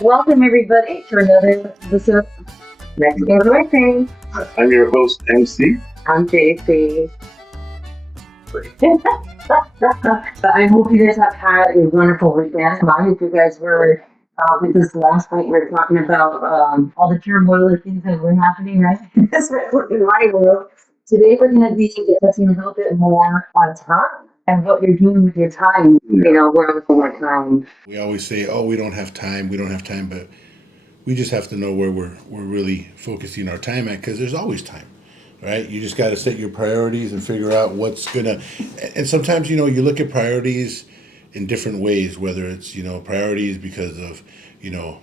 Welcome everybody to another episode of Let's Go to My Thing. I'm your host, MC. I'm JC. I hope you guys have had a wonderful weekend. I hope you guys were with us last week. We were talking about all the turmoil and things that were happening, right? That's right in my world. Today we're going to be discussing a little bit more on time and what you're doing with your time. You know, where I'm more time. We always say, "Oh, we don't have time. We don't have time," but we just have to know where we're really focusing our time at because there's always time, right? You just got to set your priorities and figure out what's gonna. And sometimes you look at priorities in different ways, whether it's priorities because of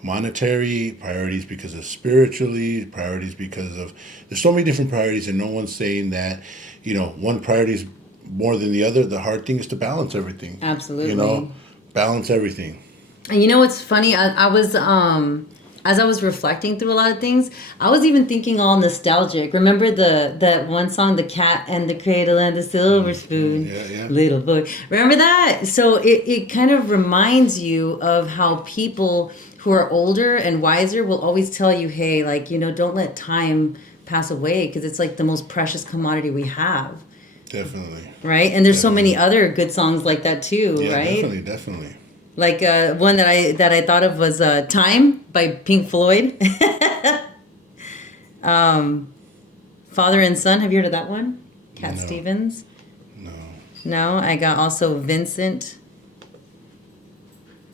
monetary priorities, because of spiritually priorities, because of there's so many different priorities, and no one's saying that one priority is more than the other. The hard thing is to balance everything. Absolutely. Balance everything. And you know what's funny? I was as I was reflecting through a lot of things, I was even thinking all nostalgic. Remember that one song, "The Cat and the Cradle and the Silver Spoon," Yeah. little boy. Remember that? So it kind of reminds you of how people who are older and wiser will always tell you, hey, like don't let time pass away because it's like the most precious commodity we have. Definitely. Right? And there's so many other good songs like that too, Yeah, right? definitely. Like one that I thought of was "Time" by Pink Floyd. Father and Son. Have you heard of that one? Cat No. Stevens. No. No, I got also Vincent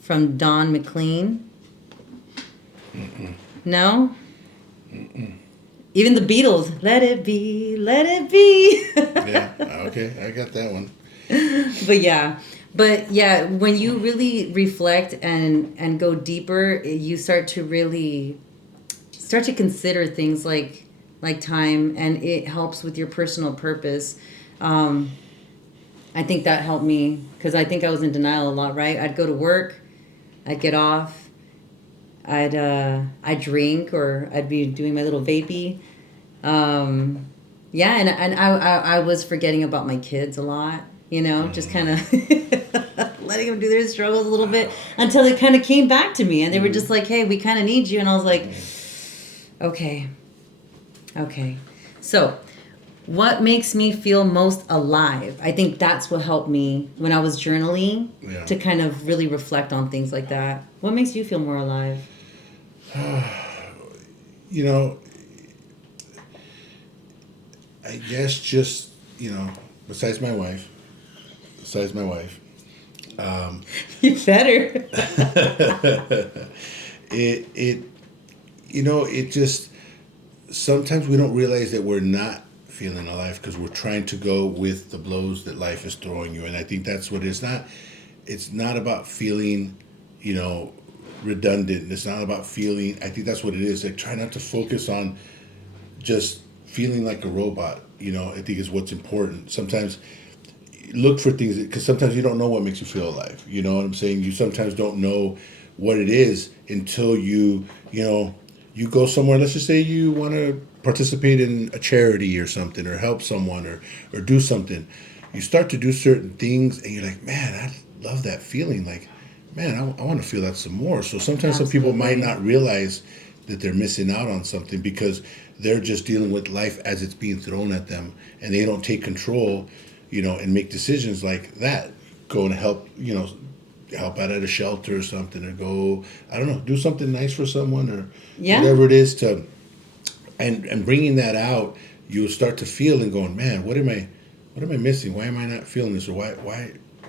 from Don McLean. No. Even the Beatles. Let it be, let it be. Yeah. Okay, I got that one. But yeah, when you really reflect and go deeper, you start to consider things like time, and it helps with your personal purpose. I think that helped me because I think I was in denial a lot. Right, I'd go to work, I'd get off, I'd drink, or I'd be doing my little vapey. Yeah, and I was forgetting about my kids a lot. Just kind of letting them do their struggles a little bit until it kind of came back to me, and they were just like, "Hey, we kind of need you," and I was like, "Okay." So, what makes me feel most alive? I think that's what helped me when I was journaling to kind of really reflect on things like that. What makes you feel more alive? You know, I guess just besides my wife. You better. It just sometimes we don't realize that we're not feeling alive because we're trying to go with the blows that life is throwing you, and I think that's what it's not about feeling redundant. It's not about feeling. I think that's what it is. Like, try not to focus on just feeling like a robot. I think is what's important. Sometimes look for things because sometimes you don't know what makes you feel alive. You know what I'm saying? You sometimes don't know what it is until you go somewhere. Let's just say you want to participate in a charity or something, or help someone, or do something. You start to do certain things, and you're like, man, I love that feeling. Like, man, I want to feel that some more. So sometimes some people might not realize that they're missing out on something because they're just dealing with life as it's being thrown at them, and they don't take control, and make decisions like that. Go and help out at a shelter or something, or go, I don't know, do something nice for someone, or whatever it is and bringing that out, you'll start to feel and going, man, what am I missing? Why am I not feeling this? Or why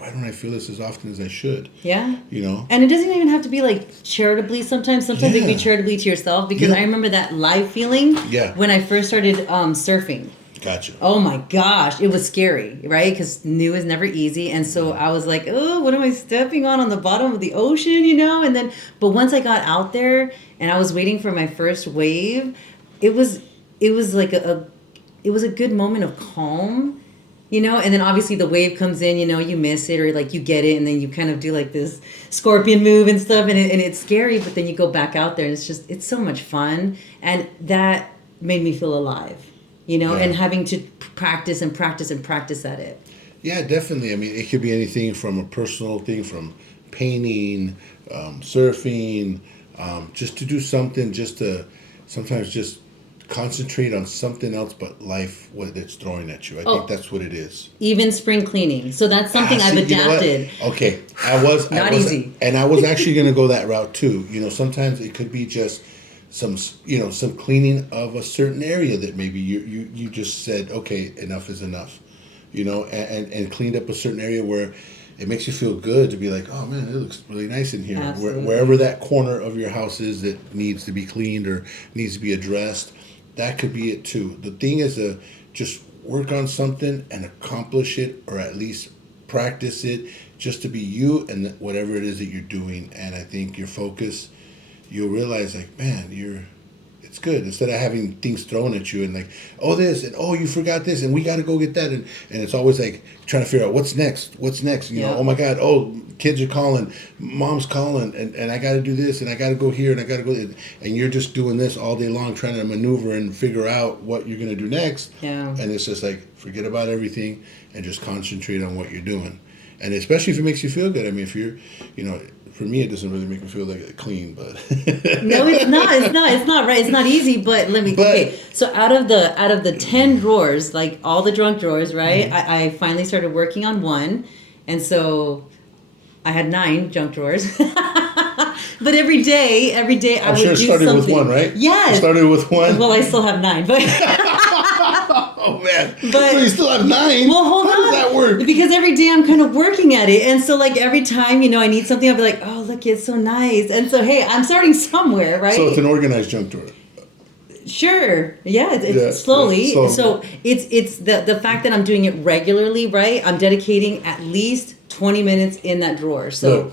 don't I feel this as often as I should? Yeah. And it doesn't even have to be like charitably sometimes. Sometimes it can be charitably to yourself because I remember that live feeling when I first started surfing. Gotcha. Oh my gosh, it was scary, right? Because new is never easy, and so I was like, "Oh, what am I stepping on the bottom of the ocean?" And then, but once I got out there and I was waiting for my first wave, it was like it was a good moment of calm, And then obviously the wave comes in, you miss it or like you get it, and then you kind of do like this scorpion move and stuff, and it's scary, but then you go back out there, and it's so much fun, and that made me feel alive. And having to practice and practice and practice at it. Yeah, definitely. I mean, it could be anything from a personal thing, from painting, surfing, just to do something, just to sometimes just concentrate on something else but life, what it's throwing at you. I think that's what it is. Even spring cleaning. So that's something I've See, you know what? adapted. Okay, I was Not easy. and I was actually going to go that route too. You know, sometimes it could be just some some cleaning of a certain area that maybe you just said, okay, enough is enough. You know, and cleaned up a certain area where it makes you feel good to be like, oh man, it looks really nice in here. Absolutely. Wherever that corner of your house is that needs to be cleaned or needs to be addressed, that could be it too. The thing is to just work on something and accomplish it, or at least practice it, just to be you and whatever it is that you're doing. And I think your focus, you'll realize like, man, it's good, instead of having things thrown at you and like, oh this and oh you forgot this and we got to go get that, and it's always like trying to figure out what's next, you know, oh my god, oh kids are calling, mom's calling, and I got to do this and I got to go here and I got to go, and you're just doing this all day long trying to maneuver and figure out what you're going to do next. And it's just like, forget about everything and just concentrate on what you're doing. And especially if it makes you feel good. I mean, if you're, you know, for me, it doesn't really make me feel like clean, but No, it's not right. It's not easy, but okay. So out of the 10 drawers, like all the junk drawers, right? I finally started working on one, and so I had 9 junk drawers. But every day I would do something. I'm sure it started with one, right? Yes. It started with one. Well, I still have 9, but Oh man! But- so you still have 9. well, hold How on. does that work? Because every day I'm kind of working at it, and so like every time, you know, I need something, I'll be like, oh look, it's so nice, and so hey, I'm starting somewhere, right? So it's an organized junk drawer. Sure. Yeah, it's Yeah, slowly. yeah, So it's the fact that I'm doing it regularly, right? I'm dedicating at least 20 minutes in that drawer. So Look,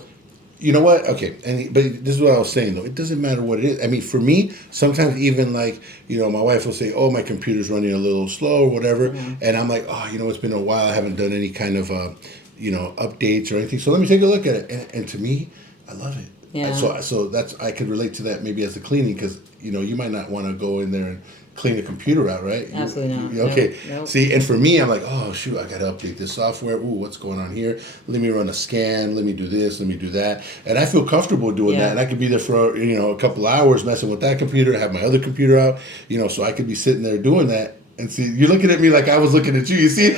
you know what? Okay, but this is what I was saying though. It doesn't matter what it is. I mean, for me, sometimes even like, you know, my wife will say, "Oh, my computer's running a little slow or whatever," and I'm like, "Oh, you know, it's been a while. I haven't done any kind of, you know, updates or anything. So let me take a look at it." And to me, I love it. Yeah. So that's, I could relate to that maybe as a cleaning, because you know you might not want to go in there and clean the computer out, right? Absolutely not. Okay. Nope. See, and for me, I'm like, oh shoot, I gotta update this software. Ooh, what's going on here? Let me run a scan. Let me do this. Let me do that. And I feel comfortable doing Yeah. that. And I could be there for, you know, a couple hours messing with that computer. Have my other computer out. You know, so I could be sitting there doing that. And see, you're looking at me like I was looking at you. You see,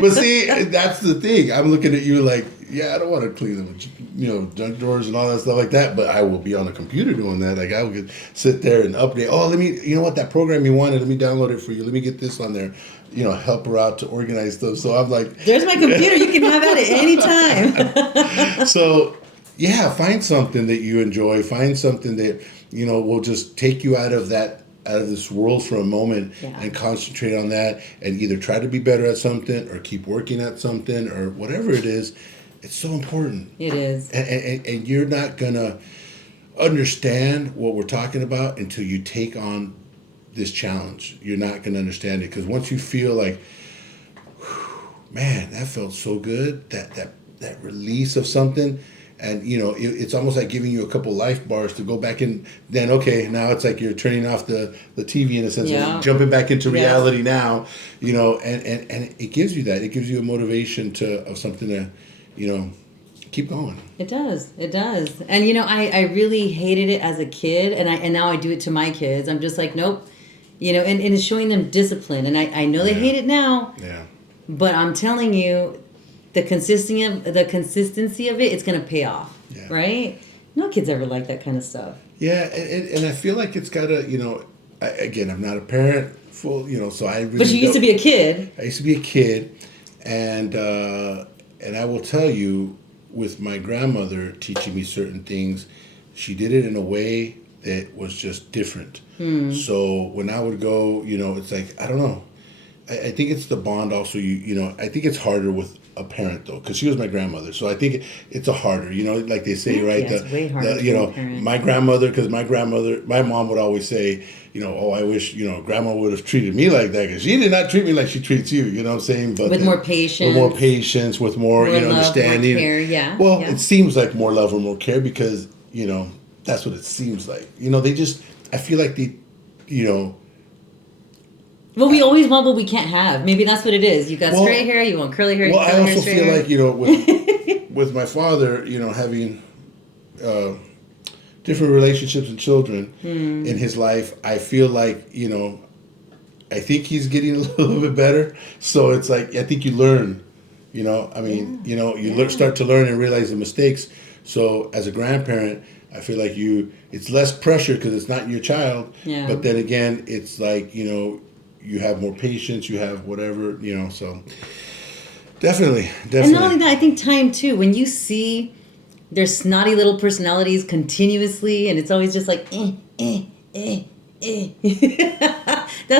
but see, that's the thing. I'm looking at you like, yeah, I don't want to clean them, you know, junk drawers and all that stuff like that. But I will be on the computer doing that. Like I would sit there and update. Oh, let me, you know what, that program you wanted, let me download it for you. Let me get this on there. You know, help her out to organize stuff. So I'm like, there's my computer. You can have at it anytime. so yeah, find something that you enjoy. Find something that, you know, will just take you out of this world for a moment. Yeah. And concentrate on that, and either try to be better at something or keep working at something or whatever it is. It's so important. It is. And you're not gonna understand what we're talking about until you take on this challenge. You're not gonna understand it, because once you feel like, man, that felt so good, that release of something. And, you know, it's almost like giving you a couple life bars to go back in. Then, okay, now it's like you're turning off the TV in a sense, Yeah. jumping back into Yeah. reality now, you know, and it gives you that. It gives you a motivation of something to, you know, keep going. It does. It does. And, you know, I really hated it as a kid, and now I do it to my kids. I'm just like, nope. You know, and it's showing them discipline. And I know they hate it now, Yeah. but I'm telling you, the consistency of it, it's going to pay off, Yeah. right? No kids ever like that kind of stuff. Yeah, and I feel like it's got to, you know, again, I'm not a parent, you know, so I really But you used to be a kid. I used to be a kid, and I will tell you, with my grandmother teaching me certain things, she did it in a way that was just different. So when I would go, you know, it's like, I don't know. I think it's the bond also, you know, I think it's harder with a parent though, because she was my grandmother. So I think it's a harder, you know, like they say, right? Yeah, it's way harder you to know, be a parent. my grandmother, because my mom would always say, you know, oh, I wish, you know, grandma would have treated me like that, because she did not treat me like she treats you, you know what I'm saying? But With more patience. With more patience, with more, More you know, love, more understanding. care, yeah, Well, yeah. it seems like more love or more care, because, you know, that's what it seems like. You know, I feel like they, you know, But we always want what we can't have. Maybe that's what it is. You got Well- straight hair, you want curly hair, well, I curly hair, also straight feel hair. like, you know, with my father, you know, having different relationships and children in his life. I feel like, you know, I think he's getting a little bit better. So it's like, I think you learn, you know, I mean, you know, start to learn and realize the mistakes. So as a grandparent, I feel like it's less pressure because it's not your child. Yeah. But then again, it's like, you know, you have more patience, you have whatever, you know, so definitely. And not only that, I think time too. When you see their snotty little personalities continuously, and it's always just like, that's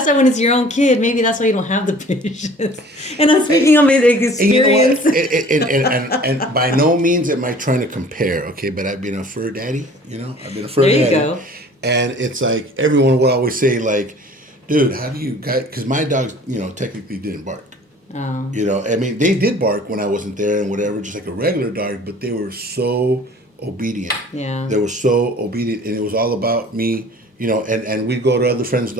why when it's your own kid, maybe that's why you don't have the patience. And I'm speaking on my experience. And by no means am I trying to compare, okay? But I've been a fur daddy, you know? I've been a fur daddy. There you go. And it's like, everyone would always say, like, dude, how do you guys, because my dogs, you know, technically didn't bark. Oh. You know, I mean, they did bark when I wasn't there and whatever, just like a regular dog, but they were so obedient. Yeah. They were so obedient, and it was all about me, you know, and we'd go to other friends'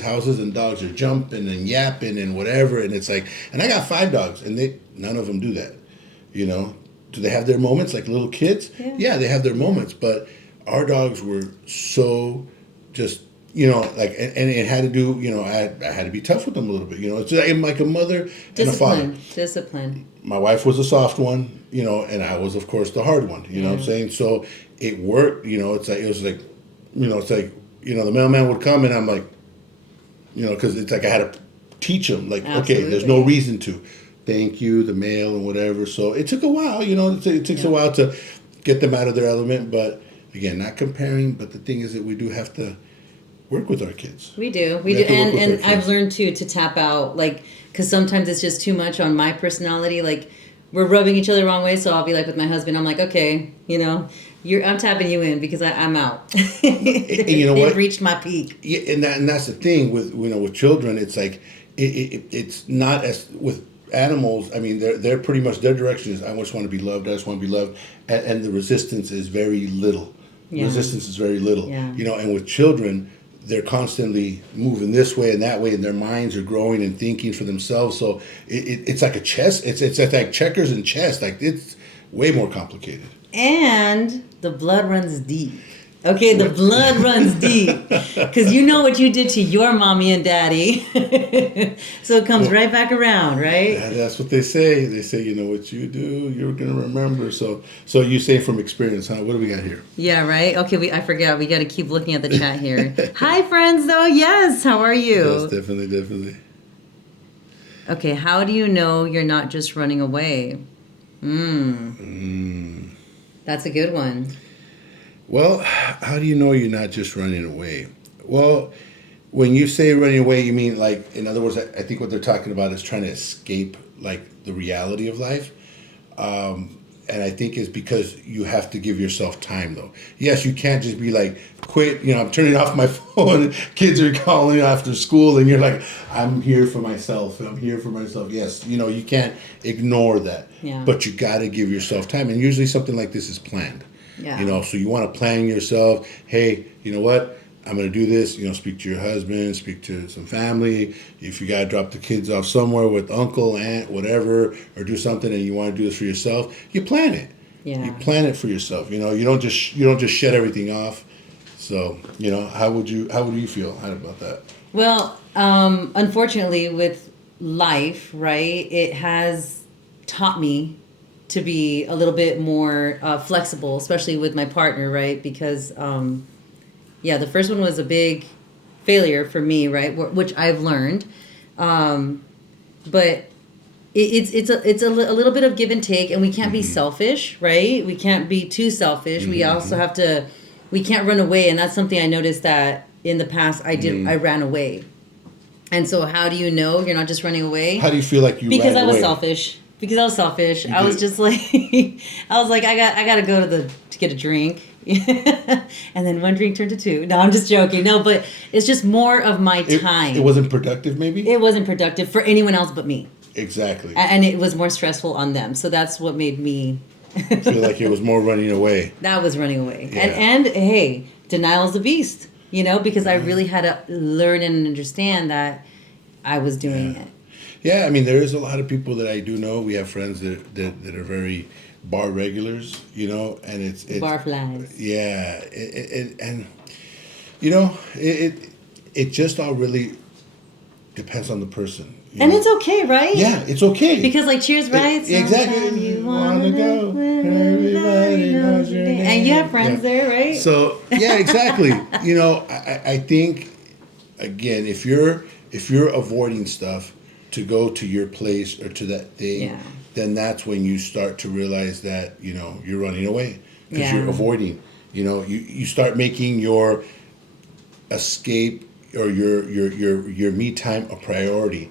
houses, and dogs are jumping and yapping and whatever, and it's like, and I got 5 dogs, and none of them do that, you know. Do they have their moments like little kids? Yeah, they have their moments, but our dogs were so just, you know, like, and it had to do, you know, I had to be tough with them a little bit, you know. It's like a mother and a father. Discipline. My wife was a soft one, you know, and I was, of course, the hard one, you know what I'm saying? So it worked, you know. It's like, it was like, you know, it's like, you know, the mailman would come and I'm like, you know, because it's like I had to teach him, like, okay, there's no reason to. Thank you, the mail and whatever. So it took a while, you know, it takes a while to get them out of their element. But again, not comparing, but the thing is that we do have to work with our kids. We do. And I've learned too to tap out, like, because sometimes it's just too much on my personality. Like, we're rubbing each other the wrong way, so I'll be like with my husband, I'm like, okay, you know, I'm tapping you in because I'm out. And you know what? It reached my peak. Yeah, and that's the thing with, you know, with children. It's like it's not as with animals. I mean, they're pretty much, their direction is, I just want to be loved. I just want to be loved, and the resistance is very little. Yeah. Resistance is very little. Yeah. You know, and with children, they're constantly moving this way and that way, and their minds are growing and thinking for themselves. So it's like a chess. It's like checkers and chess. Like, it's way more complicated. And the blood runs deep. Okay, the blood runs deep. Because you know what you did to your mommy and daddy. So it comes right back around, right? Yeah, that's what they say. They say, you know what you do, you're going to remember. So you say from experience, huh? What do we got here? Yeah, right? Okay, I forgot. We got to keep looking at the chat here. Hi, friends, though. Yes, how are you? Yes, definitely. Okay, how do you know you're not just running away? That's a good one. Well, how do you know you're not just running away? Well, when you say running away, you mean, like, in other words, I think what they're talking about is trying to escape, like, the reality of life. And I think it's because you have to give yourself time, though. Yes, you can't just be like, quit, you know, I'm turning off my phone, kids are calling after school, and you're like, I'm here for myself. Yes, you know, you can't ignore that. Yeah. But you got to give yourself time. And usually something like this is planned. Yeah. You know, so you want to plan yourself. Hey, you know what? I'm going to do this. You know, speak to your husband, speak to some family. If you got to drop the kids off somewhere with uncle, aunt, whatever, or do something and you want to do this for yourself, you plan it. Yeah. You plan it for yourself. You know, you don't just shut everything off. So, you know, how would you feel about that? Well, unfortunately, with life, right, it has taught me to be a little bit more flexible, especially with my partner, right? Because, the first one was a big failure for me, right? Which I've learned, but it's a little bit of give and take, and we can't be selfish, right? We can't be too selfish. We also have to. We can't run away, and that's something I noticed that in the past I did. I ran away, and so how do you know you're not just running away? How do you feel like you Because ran I was away? selfish. Because I was selfish. You I was did. just like, I was like, I gotta go to get a drink, and then one drink turned to 2. No, I'm just joking. No, but it's just more of my time. It wasn't productive, maybe? It wasn't productive for anyone else but me, Exactly. and it was more stressful on them. So that's what made me Feel like it was more running away. That was running away. Yeah. And hey, denial's a beast, you know, because I really had to learn and understand that I was doing it. Yeah, I mean, there is a lot of people that I do know. We have friends that are very bar regulars, you know, and it's Barflies. yeah, and you know, it just all really depends on the person. You And know? it's okay, right? Yeah, it's okay. Because like Cheers, right? Exactly. Sometime you wanna go when everybody knows your name. And you have friends there, right? So yeah, exactly. You know, I think again, if you're avoiding stuff to go to your place or to that thing, Yeah. then that's when you start to realize that you know you're running away because Yeah. you're avoiding. You know, you start making your escape or your me time a priority.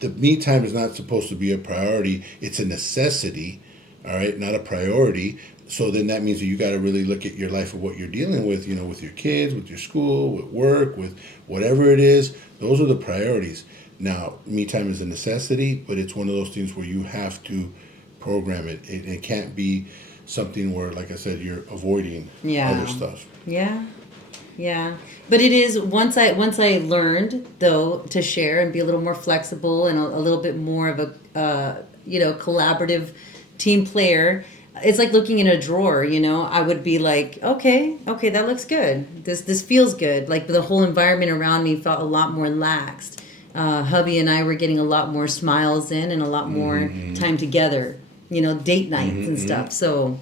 The me time is not supposed to be a priority. It's a necessity, all right, not a priority. So then that means that you got to really look at your life of what you're dealing with, you know, with your kids, with your school, with work, with whatever it is. Those are the priorities. Now, me time is a necessity, but it's one of those things where you have to program it. It can't be something where, like I said, you're avoiding Yeah. other stuff. Yeah. Yeah. But it is once I learned though to share and be a little more flexible and a little bit more of a collaborative team player. It's like looking in a drawer, you know. I would be like, okay, that looks good. This feels good. Like the whole environment around me felt a lot more laxed. Hubby and I were getting a lot more smiles in and a lot more time together. You know, date nights and stuff. So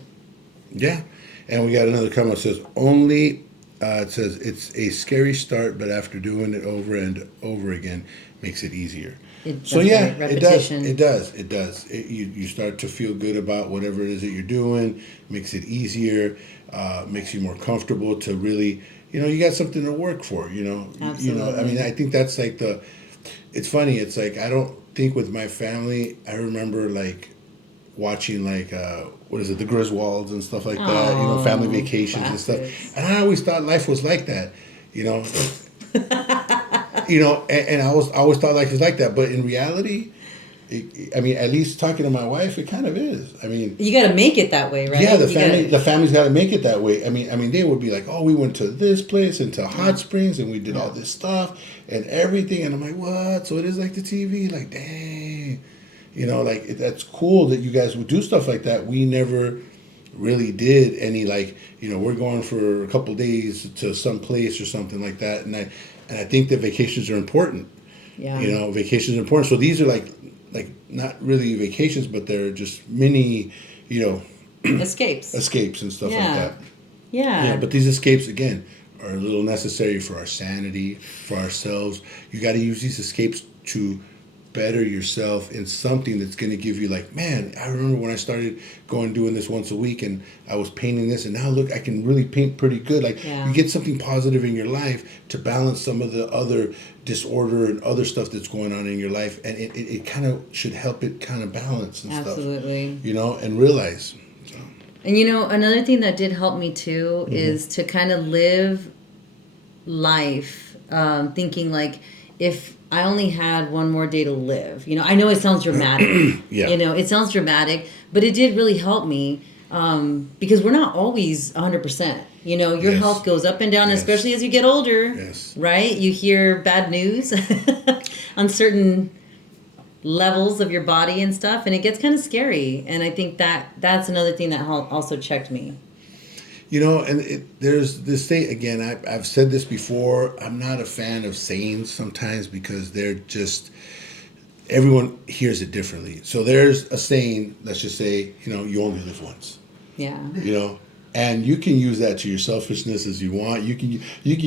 Yeah, and we got another comment that says only. It says it's a scary start, but after doing it over and over again, makes it easier. So that's yeah, right, repetition. it does. You start to feel good about whatever it is that you're doing. Makes it easier. Makes you more comfortable to really, you know, you got something to work for. You know, you know. I mean, I think that's like the. It's funny. It's like I don't think with my family. I remember like watching like what is it, the Griswolds and stuff like that, you know, family vacations and classics. stuff. And I always thought life was like that, you know. You know, and I always thought life was like that, but in reality, I mean, at least talking to my wife, it kind of is. I mean, you got to make it that way, right? yeah, You the family's got to make it that way. I mean, they would be like, oh, we went to this place and to Hot Springs and we did all this stuff and everything, and I'm like, what? So it is like the TV, like, dang. You know, like that's cool that you guys would do stuff like that. We never really did any like, you know, we're going for a couple days to some place or something like that. And I think that vacations are important. Yeah. You know, vacations are important. So these are like not really vacations, but they're just mini, you know, escapes. escapes and stuff like Yeah. that. Yeah. Yeah, but these escapes again are a little necessary for our sanity, for ourselves. You got to use these escapes to better yourself in something that's going to give you like, man, I remember when I started doing this once a week and I was painting this and now look, I can really paint pretty good. Like you get something positive in your life to balance some of the other disorder and other stuff that's going on in your life, and it kind of should help it kind of balance and Absolutely. stuff, you know, and realize. So. And you know, another thing that did help me too is to kind of live life thinking like, if I only had one more day to live, you know, I know it sounds dramatic. Yeah. You know, it sounds dramatic, but it did really help me because we're not always 100%. You know, your Yes. health goes up and down, Yes. especially as you get older. Yes. Right? You hear bad news on certain levels of your body and stuff, and it gets kind of scary. And I think that's another thing that also checked me. You know, and there's this thing, again, I've said this before, I'm not a fan of sayings sometimes because they're just, everyone hears it differently. So there's a saying, let's just say, you know, you only live once, Yeah. you know, and you can use that to your selfishness as you want. You can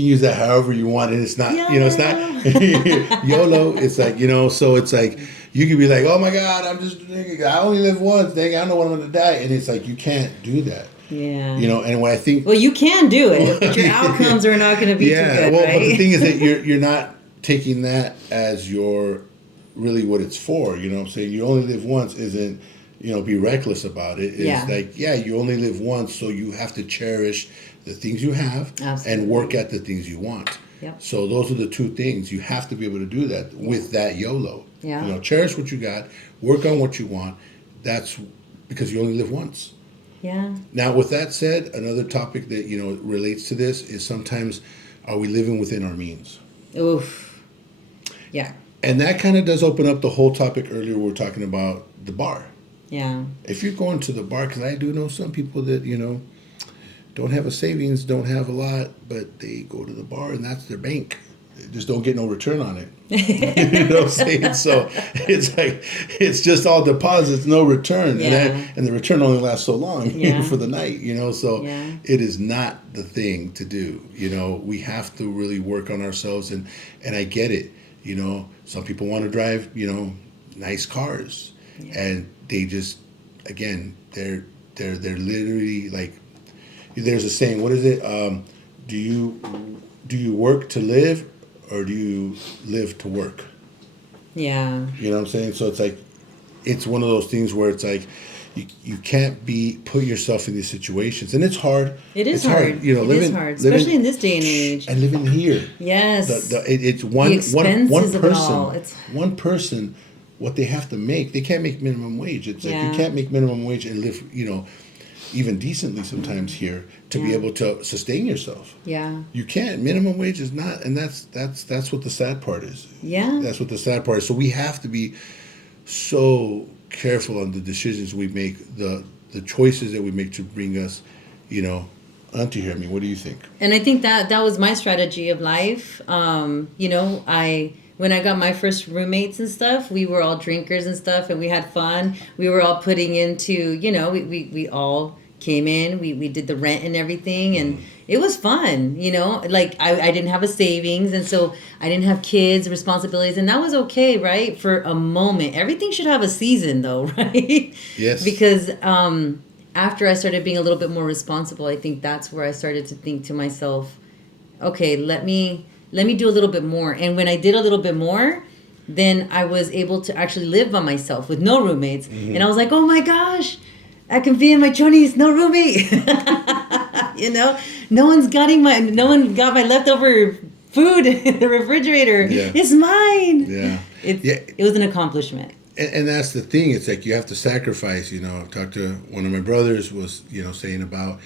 use that however you want, and it's not, you know, it's not YOLO. It's like, you know, so it's like, you could be like, oh my God, I only live once, dang, I don't know when I'm going to die. And it's like, you can't do that. Yeah. You know, and when I think, Well, you can do it, but your outcomes are not going to be too good, well, right? but the thing is that you're not taking that as your really what it's for. You know what I'm saying? You only live once isn't, you know, be reckless about it. It's like, yeah, you only live once, so you have to cherish the things you have and work at the things you want. Yep. So those are the two things. You have to be able to do that with that YOLO. Yeah. You know, cherish what you got, work on what you want. That's because you only live once. Yeah. Now, with that said, another topic that, you know, relates to this is sometimes are we living within our means? Oof. Yeah. And that kind of does open up the whole topic earlier we were talking about the bar. Yeah. If you're going to the bar, because I do know some people that, don't have a savings, don't have a lot, but they go to the bar and that's their bank. They just don't get no return on it. You know what I'm saying? So it's like, it's just all deposits, no return. Yeah. And the return only lasts so long Yeah. for the night, so Yeah. it is not the thing to do. We have to really work on ourselves, and I get it. Some people want to drive, nice cars, and they just, again, they're literally like, there's a saying, what is it? Do you work to live, or do you live to work? Yeah. You know what I'm saying? So it's like, it's one of those things where it's like, you can't put yourself in these situations, and it's hard. It is It's hard. You know, It is hard, especially in this day and age. And living here. Yes. It's one expenses of it all. person. It's- One person. What they have to make, they can't make minimum wage. It's like, Yeah. you can't make minimum wage and live, even decently sometimes here to be Yeah. able to sustain yourself. Yeah. You can't. Minimum wage is not, and that's what the sad part is. Yeah. That's what the sad part is. So we have to be so careful on the decisions we make, the choices that we make to bring us, onto here. I mean, what do you think? And I think that was my strategy of life. When I got my first roommates and stuff, we were all drinkers and stuff, and we had fun. We were all putting into, we all came in, we did the rent and everything, and it was fun, like I didn't have a savings, and so I didn't have kids, responsibilities, and that was okay, right? For a moment. Everything should have a season though, right? Yes. Because after I started being a little bit more responsible, I think that's where I started to think to myself, okay, let me do a little bit more. And when I did a little bit more, then I was able to actually live by myself with no roommates. Mm-hmm. And I was like, oh my gosh, I can be in my 20s, no roommate. No one got my leftover food in the refrigerator. Yeah. It's mine. Yeah. It was an accomplishment. And that's the thing. It's like, you have to sacrifice. I talked to one of my brothers, was saying about,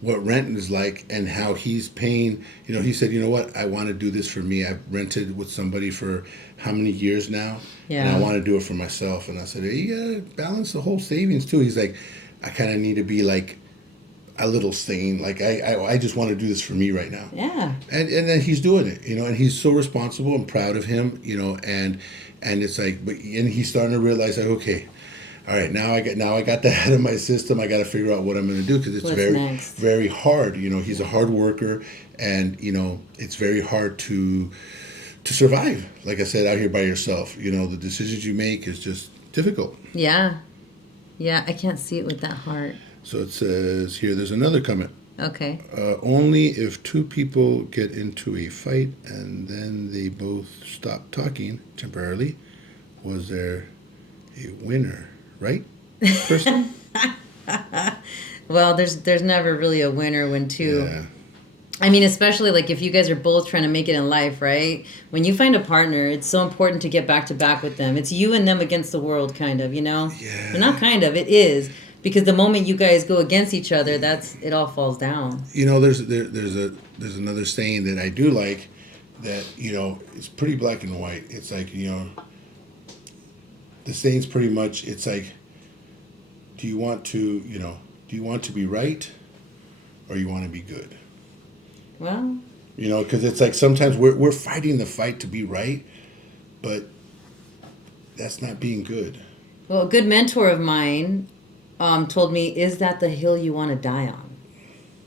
what rent is like and how he's paying. He said, you know what, I want to do this for me. I've rented with somebody for how many years now, and I want to do it for myself. And I said, hey, you gotta balance the whole savings too. He's like, I kind of need to be like a little sane. Like I just want to do this for me right now. Yeah. And then he's doing it, and he's so responsible. I'm proud of him, and it's like, and he's starting to realize, like, okay, all right, now I got that out of my system. I got to figure out what I'm going to do, because it's What's next? very hard. He's a hard worker, and it's very hard to survive. Like I said, out here by yourself, the decisions you make is just difficult. Yeah. Yeah, I can't see it with that heart. So it says here, there's another comment. Okay. Only if two people get into a fight and then they both stop talking temporarily was there a winner, right? Person? Well, there's never really a winner when two. Yeah. I mean, especially like if you guys are both trying to make it in life, right? When you find a partner, it's so important to get back to back with them. It's you and them against the world, kind of, Yeah. But not kind of, it is. Because the moment you guys go against each other, it all falls down. There's another saying that I do like, that it's pretty black and white. It's like, the saying's pretty much, it's like, do you want to be right, or you want to be good? Well, Because it's like, sometimes we're fighting the fight to be right, but that's not being good. a good mentor of mine told me, is that the hill you want to die on?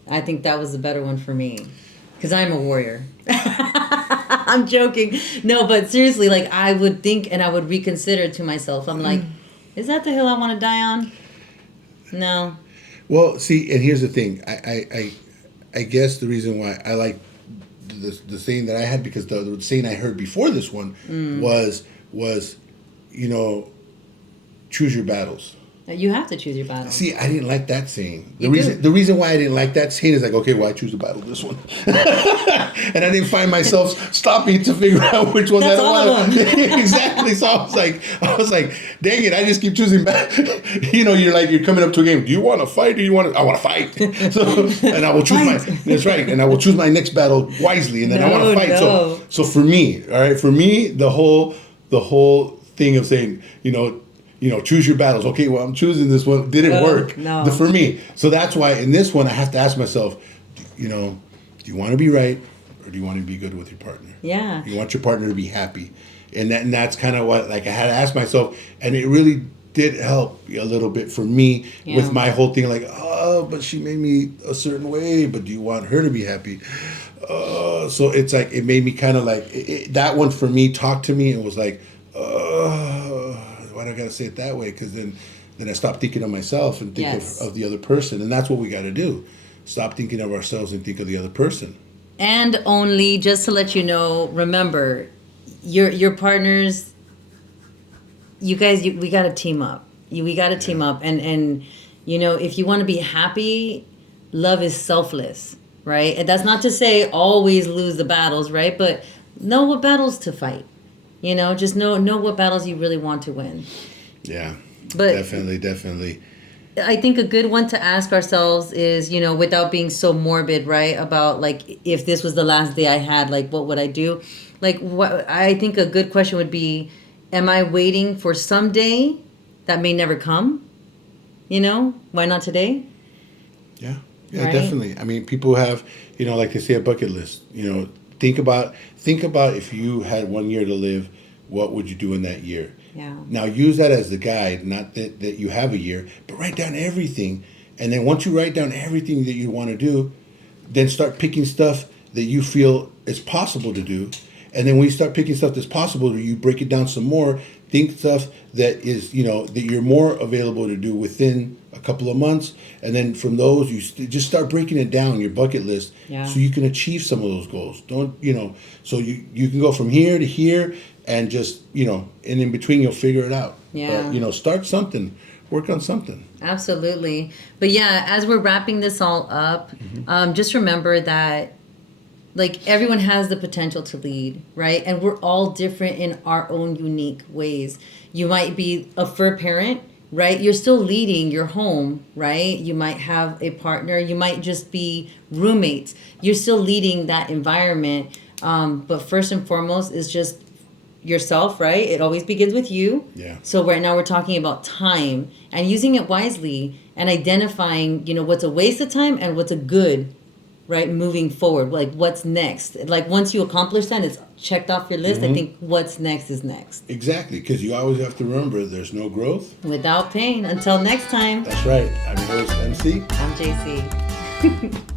I think that was the better one for me, because I'm a warrior. I'm joking. No, but seriously, like, I would think and I would reconsider to myself. I'm like, is that the hill I want to die on? No. Well, see, and here's the thing. I guess the reason why I like the saying that I had, because the saying I heard before this one was choose your battles. You have to choose your battle. See, I didn't like that saying. You do. The reason why I didn't like that saying is like, okay, well, I choose the battle this one, and I didn't find myself stopping to figure out which one That's I all of wanted. Exactly. So I was like, dang it, I just keep choosing back. You're coming up to a game. Do you want to fight, or I want to fight? So, and I will choose that's right, and I will choose my next battle wisely, and then I want to fight. No. So for me, all right, the whole thing of saying, choose your battles. Okay, well, I'm choosing this one. Did it No, work no. for me? So that's why in this one, I have to ask myself, do you want to be right or do you want to be good with your partner? Yeah. You want your partner to be happy. And that's kind of what, like, I had to ask myself. And it really did help a little bit for me Yeah. with my whole thing. Like, oh, but she made me a certain way. But do you want her to be happy? So it's like, it made me kind of like, that one for me talked to me and was like, why do I got to say it that way? Because then I stopped thinking of myself and think Yes. of the other person. And that's what we got to do. Stop thinking of ourselves and think of the other person. And only, just to let you know, remember, your partners, you guys, we got to team up. We got to team up. And if you want to be happy, love is selfless, right? And that's not to say always lose the battles, right? But know what battles to fight. Just know what battles you really want to win. Yeah, But definitely. I think a good one to ask ourselves is, without being so morbid, right? About like, if this was the last day I had, like, what would I do? Like, what I think a good question would be, am I waiting for someday that may never come? Why not today? Yeah, Right? definitely. I mean, people have, like they say, a bucket list. Think about if you had 1 year to live, what would you do in that year? Yeah. Now use that as the guide, not that you have a year, but write down everything. And then once you write down everything that you want to do, then start picking stuff that you feel is possible to do. And then when you start picking stuff that's possible, you break it down some more. Think stuff that is, that you're more available to do within a couple of months. And then from those, you just start breaking it down, your bucket list, Yeah. so you can achieve some of those goals. Don't, so you can go from here to here and just, and in between you'll figure it out. Yeah. But, start something, work on something. Absolutely. But yeah, as we're wrapping this all up, just remember that, like, everyone has the potential to lead, right? And we're all different in our own unique ways. You might be a fur parent, right? You're still leading your home, right? You might have a partner. You might just be roommates. You're still leading that environment. But first and foremost is just yourself, right? It always begins with you. Yeah. So right now we're talking about time and using it wisely and identifying, what's a waste of time and what's a good, right? Moving forward, like what's next? Like once you accomplish that, it's checked off your list. I think what's next is next. Exactly, because you always have to remember there's no growth Without pain. Until next time, That's right. I'm your host, MC. I'm JC.